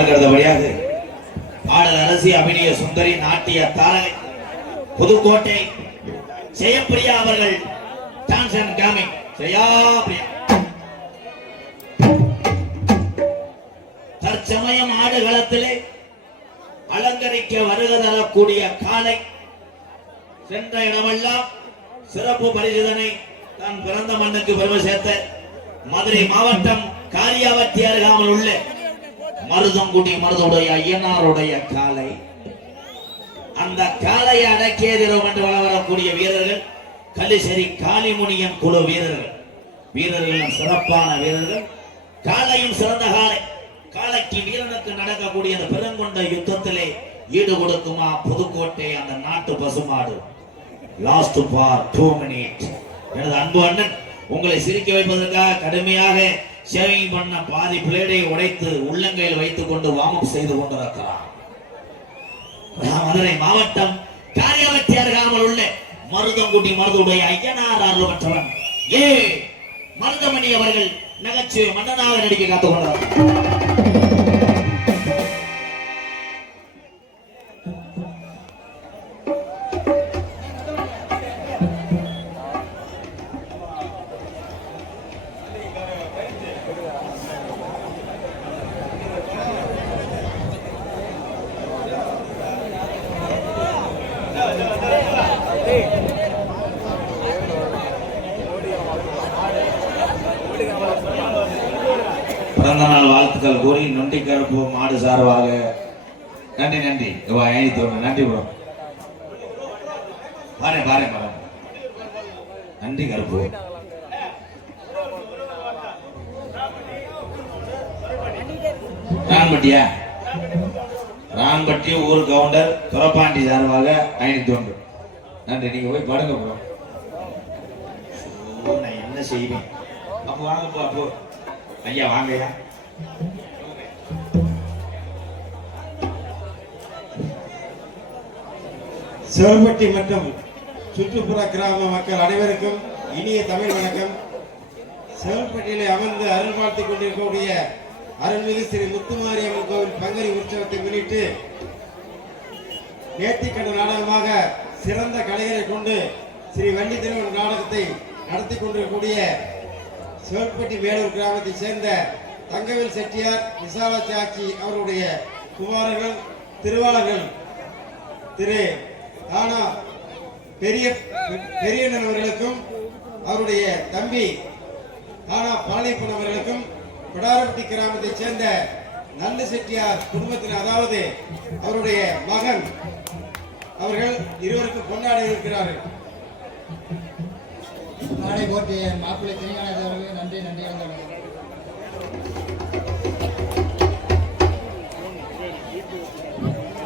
அடுத்தபடியாக பாடல் அரசி அபிநய சுந்தரி நாட்டிய தாரகை புதுக்கோட்டை ஜெயப்பிரியா அவர்கள் டான்சன் காமிங் ஜெயாபிரியா. தற்சமயம் ஆடுகளத்திலே அலங்கரிக்க வருகை தரக்கூடிய காலை சென்ற இடமெல்லாம் சிறப்பு பரிசுதனை தன் பிறந்த மண்ணுக்கு பெருமை சேர்த்த மதுரை மாவட்டம் காரியாவட்டி அருகாமல் உள்ள மருதங்குடி மருதுடைய ஐயனாருடைய காலை. அந்த காலையை அடக்கிய தினம் என்று வரக்கூடிய வீரர்கள் கலிசரி காளிமுனியன் குழு வீரர்களும் சிறப்பான வீரர்கள். காலையும் சிறந்த காலை. காலைக்கு வீரனுக்கு நடக்கக்கூடிய அந்த பெருங்கொண்ட யுத்தத்திலே ஈடு கொடுக்குமா புதுக்கோட்டை அந்த நாட்டு பசுமாடு. Last for 2 minutes. எனது அன்பு அண்ணன் உங்களை சிரிக்க வைப்பதற்காக கடுமையாக ஷேவிங் பண்ண பாதி பிளேடை உடைத்து உள்ளங்கையில் வைத்துக் கொண்டு வார்ம் செய்து கொண்டிருக்கிறார். மதுரை மாவட்டம் காரியாவட்டி அருகாமல் உள்ள மருதங்குடி மருதுடைய ஐயனார் அருள் பெற்றவன் மருதமணி அவர்கள் நகைச்சுவை மன்னனாக நடிக்க காத்துக் கொண்டார். பிறந்த நாள் வாழ்த்துக்கள் கூறி நொண்டி கருப்பு மாடு சார்பாக நன்றி நன்றி நன்றி ப்ரோ. பாரு பாரு பாரு நன்றி கருப்பு. ரான்பட்டியா ரான்பட்டி ஊர் கவுண்டர் துரப்பாண்டி சார்பாக 501 நன்றி. நீங்க போய் படுங்க ப்ரோ. நான் என்ன செய்வேன்? அப்போ வாங்க அப்போ ஐயா வாங்கய்யா. சிவம்பட்டி மற்றும் சுற்றுப்புற கிராம மக்கள் அனைவருக்கும் இனிய தமிழ் வணக்கம். சிவம்பட்டியிலே அமர்ந்து அருள் பார்த்துக் கொண்டிருக்கக்கூடிய அருள்மிகு ஸ்ரீ முத்துமாரியம்மன் கோவில் பங்கரி உற்சவத்தை முன்னிட்டு நேர்த்திக்கடன் நாடகமாக சிறந்த கலைஞரை கொண்டு ஸ்ரீ வள்ளி திருமண நாடகத்தை நடத்தி கொண்டிருக்கக்கூடிய சிவம்பட்டி வேலூர் கிராமத்தை சேர்ந்த தங்கவேல் செட்டியார் விசாலாட்சி ஆட்சி அவருடைய குமாரர்கள் திருவாளர்கள் திரு ஆனா பெரியண்ணன் அவர்களுக்கும் அவருடைய தம்பி ஆனா பாலிப்பன் அவர்களுக்கும் பிடாரப்பட்டி கிராமத்தை சேர்ந்த நல்ல செட்டியார் குடும்பத்தினர் அதாவது அவருடைய மகன் அவர்கள் இருவருக்கும் கொண்டாட இருக்கிறார்கள். நாளை போட்டிய மாப்பிள்ளை திருஞானதேவர்களுக்கு நன்றி நன்றி.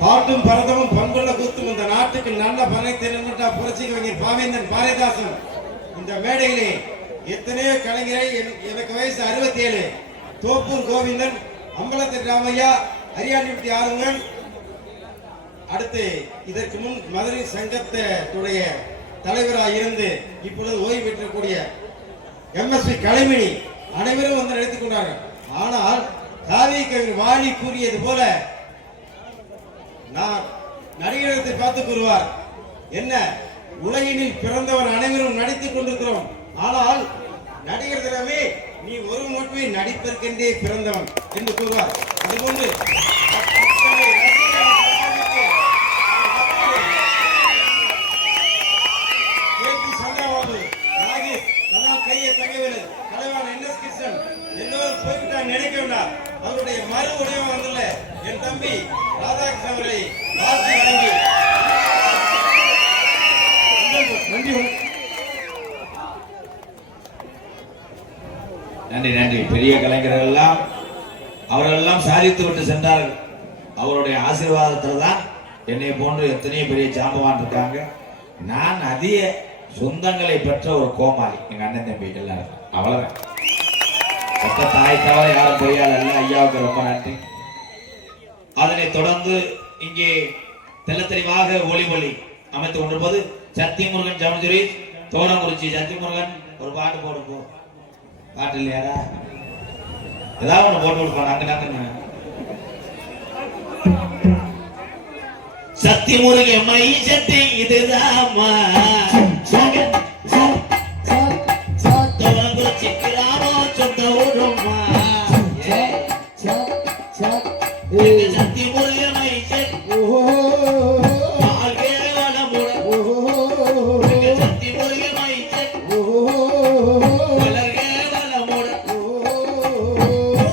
பாட்டும் பரதமும் பண்புள்ள கூத்தும் இந்த நாட்டுக்கு நல்ல பனை திறன்ட்ட புரட்சி கவிஞர் பாவேந்தன் பாரதிதாசன் இந்த மேடையிலே எத்தனையோ கலைஞரை எனக்கு வயசு 67 தோப்பூர் கோவிந்தன் அம்பலத்தின் ராமையா அரியாண்டிப்பட்டி ஆறுங்கன் அடுத்து இதற்கு முன் மதுரை சங்கத்துடைய தலைவராக இருந்து இப்பொழுது ஓய்வு பெற்றக்கூடிய MSV கலைமணி அனைவரும் வந்து நடத்திக் கொண்டார்கள். ஆனால் காவி கவிஞர் வாலி கூறியது போல நான் நடிகரத்தை பார்த்து கூறுவார் என்ன உலகினில் பிறந்தவர் அனைவரும் நடித்துக் கொண்டிருக்கிறோம். ஆனால் நடிகர் தினமே நீ ஒரு மட்டுமே நடிப்பதற்கென்றே பிறந்தவன் என்று கூறுவார். அதுபோன்று அவருடைய மறு உடையவன் வந்துள்ள என் தம்பி ராதாகிருஷ்ணன் அவர்களை வாழ்த்து வழங்கி நன்றி நன்றி. பெரிய கலைஞர்கள் எல்லாம் அவரெல்லாம் சாதித்து விட்டு சென்றார்கள். அவருடைய ஆசீர்வாதத்தில் தான் என்னை போன்று எத்தனையோ பெரிய ஜாம்பவான் இருக்காங்க. நான் அதிக சொந்தங்களை பெற்ற ஒரு கோமாளி எங்க அண்ணன் தம்பி எல்லாரும். அவ்வளவுதான். தாய் தவிர யாரும் பொய்யால் அல்ல. ஐயாவுக்கு ரொம்ப நன்றி. அதனைத் தொடர்ந்து இங்கே தெளிவாக ஒளி அமைத்துக் கொண்டிருப்பது சத்தியமுருகன் ஜவுளித்துறை தோரங்குறிச்சி. சத்தியமுருகன் ஒரு பாட்டு போடு. பாட்டு இல்லையாரா? ஏதாவது ஒண்ணு போட்டு கொடுப்பான். அங்க சத்தி முருகை மை சட்டி இதுதாம்மா துவரங்குறிச்சி கிராமம் சொந்த ஊருமா சத்தி முருகை மை சட்டி வாழ்கே வளமுடன் சத்தி முருகை மை சட்டி வளர்கே வளமுடன்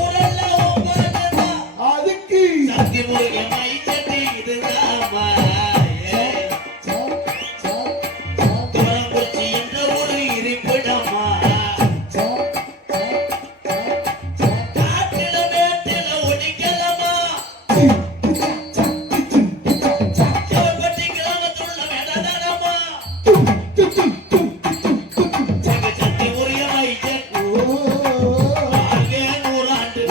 ஊரெல்லாம் உட்கார்ந்ததா அதுக்கு சத்தி முருகை மை சட்டி இதுதாம்மா துவரங்குறிச்சி என்ற ஒரு இருப்பிடமா காட்டில மேட்டில ஒடிக்கலமா செவப்பட்டி கிராமத்துள்ள மேடதனமா எங்க சத்தி முருகை மை சட்டி வாழ்கே நூறாண்டு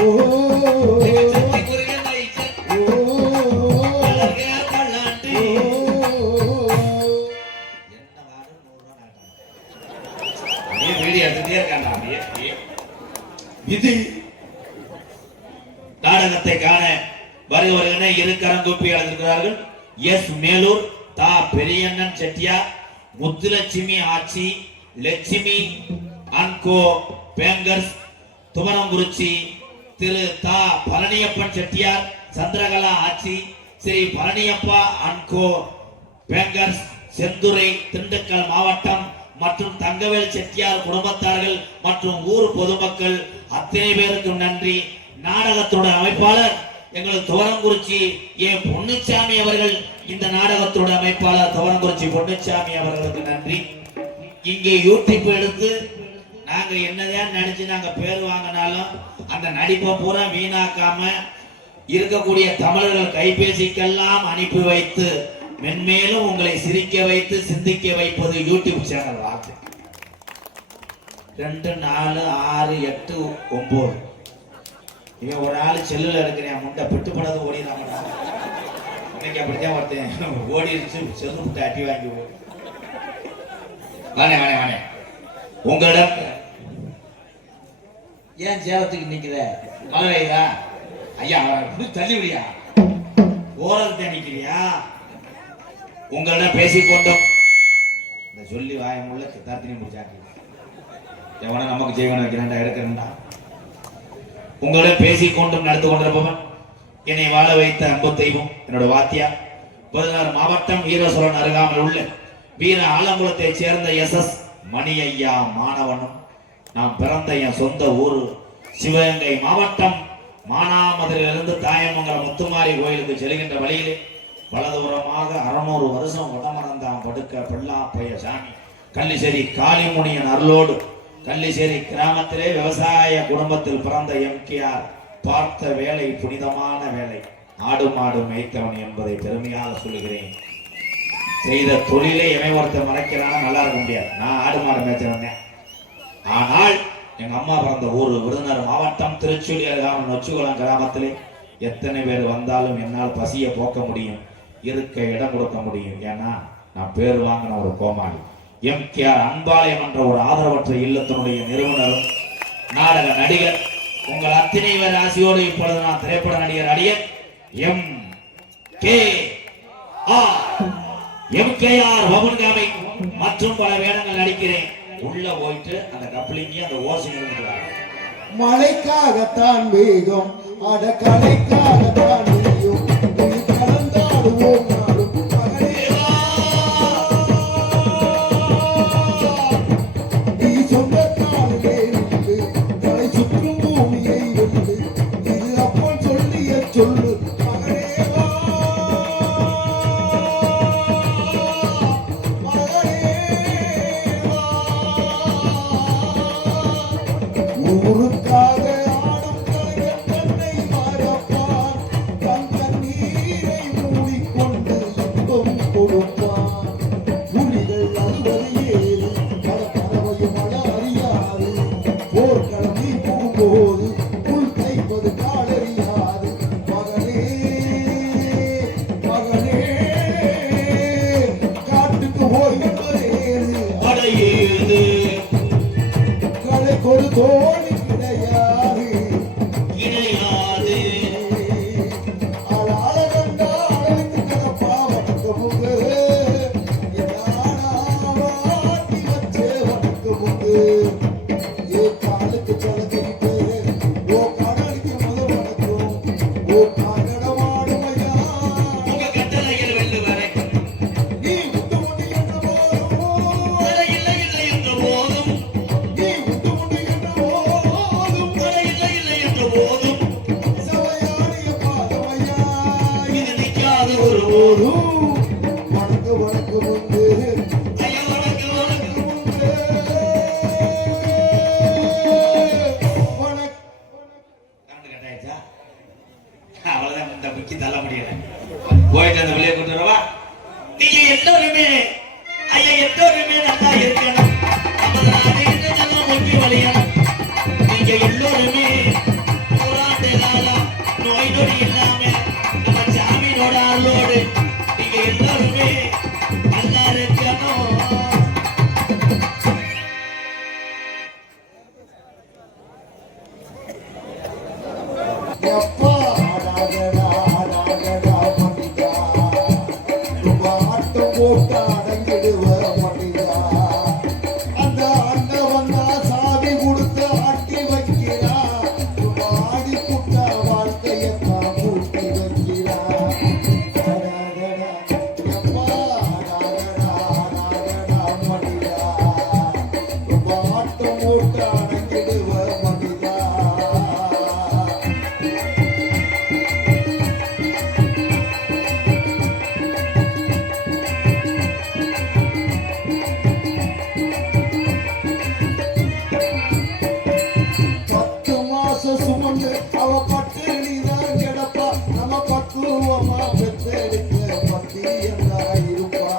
எங்க சத்தி முருகை மை சட்டி வளர்கே பல்லாண்டு என்ன வாடு 100 ரூபாய் நீ வீடியோ எடுத்துட்டே இருக்காண்டா அப்படியே இது நாடகத்தை காண வருகிறவர்களே இரு கரங்கூப்பி அழைத்திருக்கிறார்கள். எஸ் மேலூர், தா பெரியண்ணன் செட்டியார், முத்துலட்சுமி ஆட்சி, லட்சுமி அன்கோ பேங்கர்ஸ், துவரங்குறிச்சி, திரு தா பழனியப்பன் செட்டியார், சந்திரகலா ஆட்சி, ஸ்ரீ பழனியப்பா அன்கோ பேங்கர்ஸ், செந்துறை, திண்டுக்கல் மாவட்டம் மற்றும் தங்கவேல் செட்டியார் குடும்பத்தார்கள் மற்றும் ஊர் பொதுமக்கள் அத்தனை பேருக்கும் நன்றி. நாடகத்தோட அமைப்பாளர் எங்களது துவரங்குறிச்சி ஏ பொன்னுச்சாமி அவர்கள், இந்த நாடகத்தோட அமைப்பாளர் துவரங்குறிச்சி பொன்னுச்சாமி அவர்களுக்கு நன்றி. இங்கே யூடியூப் எடுத்து நாங்க என்னதான் நினைச்சு நாங்க பேர் வாங்கினாலும் அந்த நடிப்பை பூரா வீணாக்காம இருக்கக்கூடிய தமிழர்கள் கைபேசிக்கெல்லாம் அனுப்பி வைத்து மென்மேலும் உங்களை சிரிக்க வைத்து சிந்திக்க வைப்பது யூடியூப் சேனல் வாக்கு 2 4 6 8 9 இவன் ஒரு ஆளு செல்லுல இருக்கிறேன் முண்டை பெட்டு படாத ஓடிடாமடா. இன்னைக்கு அப்படித்தான் ஒருத்தன் ஓடிடுச்சு, செல்லு அட்டி வாங்கி ஓடி. வானே உங்களிடம் ஏன் சேலத்துக்கு நிக்கிற மதுரையா ஐயா தள்ளி விடியா ஓரத்தை நிக்கிறியா? உங்களிடம் பேசிக்கொண்டோம் இந்த சொல்லி வாயமுள்ள சித்தார்த்தினி முடிச்சாட்டி எவனா நமக்கு ஜெய்வன வைக்கிறான்டா எடுக்கிறா. உங்களிடம் பேசிக்கொண்டும் நடந்து கொண்டிருப்பவன் என்னை வாழ வைத்த அன்பு தெய்வம் என்னோட வாத்தியா 16 மாவட்டம் வீரசோரன் அருகாமல் உள்ள வீர ஆலங்குளத்தை சேர்ந்த எஸ் மணி ஐயா மாணவனும். நான் பிறந்த என் சொந்த ஊர் சிவகங்கை மாவட்டம் மானாமதுரையிலிருந்து தாயமங்கலம் முத்துமாரி கோயிலுக்கு செல்கின்ற வழியிலே பலதூரமாக 600 வருஷம் உடமறந்தான் படுக்க பெல்லாப்பைய சாமி கள்ளிசேரி காளிமுனியன் அருளோடு கள்ளிசேரி கிராமத்திலே விவசாய குடும்பத்தில் பிறந்த எம்கேஆர் பார்த்த வேலை புனிதமான வேலை. ஆடு மாடு மேய்த்தவன் என்பதை பெருமையாக சொல்லுகிறேன். செய்த தொழிலை எவை ஒருத்தர் மறைக்கிறான நல்லா இருக்க முடியாது. நான் ஆடு மாடு மேய்த்தவன். ஆனால் எங்க அம்மா பிறந்த ஊர் விருதுநகர் மாவட்டம் திருச்சுழி அருகாமல் நொச்சிகுளம் கிராமத்திலே எத்தனை பேர் வந்தாலும் என்னால் பசியை போக்க முடியும், இருக்க இடம் கொடுக்க முடியும். ஏன்னா நான் பேர் வாங்கின ஒரு கோமாளி. எம்கேஆர் அன்பாலயம் என்ற ஒரு ஆதரவற்ற இல்லத்தினுடைய நிறுவனரும் நாடக நடிகர். உங்கள் அத்தனை பேர் ஆசியோடு இப்பொழுது நான் திரைப்பட நடிகர் அடியர் எம்கேஆர் பவன்காமை மற்றும் பல வேடங்கள் நடிக்கிறேன். உள்ள போயிட்டு அந்த கப்ளிங்க அந்த ஓசை மழைக்காகத்தான் வேகம் அட கலைக்காகத்தான் நீயும் கலந்தாடுவோம் நாடும் நீ சொந்த காலிலே நின்று தலை சுற்றும் பூமியை வென்று இது அப்போ சொல்லிய சொல்லு ஊருக்காக ஆடும் கலைஞர் தன்னை மறப்பான், தன் கண்ணீரை மூடிக்கொண்டு இன்பம் கொடுப்பான். புலிகள் அறுபது ஏழு பல பறவையும் அழ அறியாது, போர்க்களம் போகும்போது புல் தைப்பது காலறியாது. மகனே மகனே காட்டுக்கு ஓய்வதேது அடையேது களை கொடுத்தோடு கிடையாது கிடையாது. அழகண்டா அழகு கிடப்பாவம் எப்பா ஆடாதடா ஆடாதடா மனிதா ரொம்ப ஆட்டம் போட்டு அடங்கிடுவ மனிதா அந்த ஆண்டவன் தான் சாவி கொடுத்து ஆட்டி வைக்கிறா ரொம்ப ஆடி புட்ட வாழ்க்கையத்தான் கூட்டி வைக்கிறா ஆடாதடா எப்பா ஆடாதடா ஆடாதடா மனிதா ரொம்ப ஆட்டம் போட்டு அடங்கிடுவ மனிதா பத்து மாசம் சுமந்து அவ பட்டினிதான் கிடப்பா நம்ம பக்குவமா பெற்றெடுக்க பத்தியந்தா இருப்பா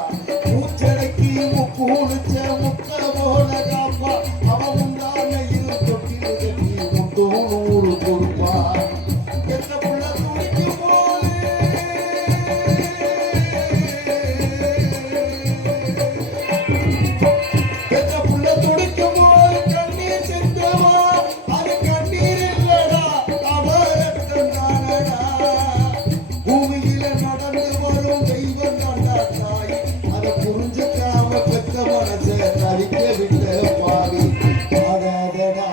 மூச்சடைக்கு முப்பு உளிச்ச முத்த போல காப்பா அவ முந்தானையில் தொட்டில் கட்டி முட்டு நூறு கொடுப்பா எந்த புள்ள துடிக்கும் பெற்ற புள்ள துடிக்கும் போது கண்ணீர் சிந்தவா அது கண்ணீர் இல்லடா அவ ரத்தம் தானடா பூமியில நடந்து வரும் தெய்வம் தாண்டா தாய் அதை புரிஞ்சுக்காம பெற்ற மனசை தவிக்க விட்ட பாவி ஆடாதடா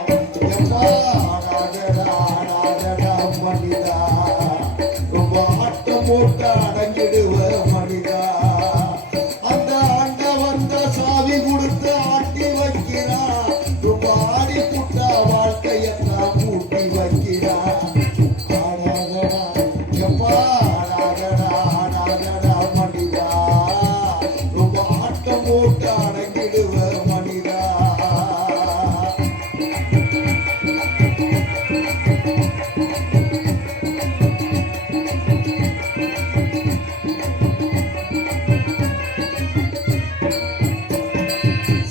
எப்பா ஆடாதடா ஆடாதடா மனிதா ரொம்ப ஆட்டம் போட்டு அடங்கிடுவ மனிதா அந்த ஆண்டவன் தான் சாவி கொடுத்து ஆட்டி வைக்கிறா ரொம்ப ஆடி புட்டா வாழ்க்கையத்தான் கூட்டி வைக்கிறா ஆடாதடா எப்பா ஆடாதடா ஆடாதடா மனிதா ரொம்ப ஆட்டம் போட்டு அடங்கிடுவ மனிதா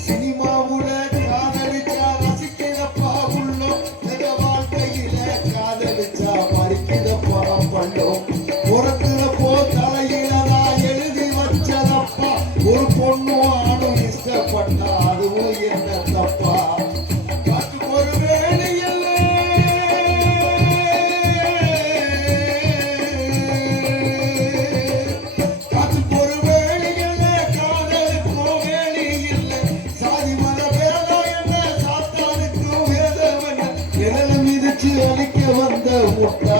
சினிமாவுல காதலிச்சா ரசிக்கிறப்பா உள்ளோம் நிஜ வாழ்க்கையில காதலிச்சா மறிக்கிறப்பா பள்ளம் பிறக்கிறப்போ தலையிலதா எழுதி வச்சதப்பா ஒரு பொண்ணும் ஆணும் இஷ்டப்பட்டா அதுவும் என்ன தப்பா காட்டுக்கு ஒரு வேலை காட்டுக்கு ஒரு வேலை இல்லை காதலுக்கும் வேலை இல்லை சாதி மத பேதம் என்ன சாத்தானுக்கும் வேதம் என்ன விரல மிதிச்சு அழிக்க வந்த முட்டா